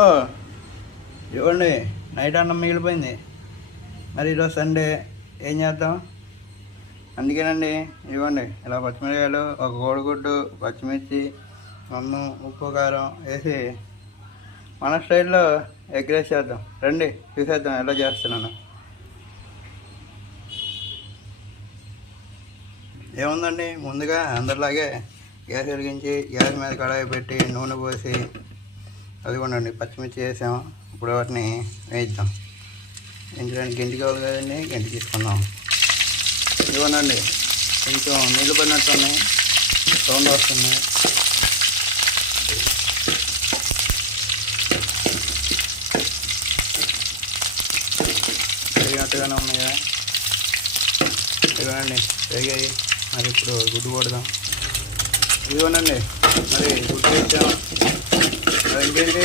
ఓ ఇవ్వండి, నైట్ అన్నం మిగిలిపోయింది. మరి ఈరోజు సండే ఏం చేద్దాం? అందుకేనండి, ఇవ్వండి ఇలా పచ్చిమిరకాయలు, ఒక కోడిగుడ్డు, పచ్చిమిర్చి, అన్నం, ఉప్పు, కారం వేసి మన స్టైల్లో ఎగ్ రైస్ చేద్దాం. రండి చూసేద్దాం ఎలా చేస్తున్నాను. ఏముందండి, ముందుగా అందరిలాగే గ్యాస్ వెలిగించి గ్యాస్ మీద కడాయి పెట్టి నూనె పోసి అదిగోండి పచ్చిమిర్చి వేసాం. ఇప్పుడు వాటిని వేయిద్దాం. ఇంటికి గంటి కావాలి కదండి, గంటి తీసుకుందాం. ఇవ్వనండి, కొంచెం నీళ్ళు పడినట్టు ఉన్నాయి, సౌండ్ వస్తుంది. పెరిగినట్టుగానే ఉన్నాయా? ఇవ్వనండి పెరిగాయి. మరి ఇప్పుడు గుడ్డు కొడదాం. ఇదిగోనండి, మరి గుడ్డు వేసాం. మరి ఇంకేంటి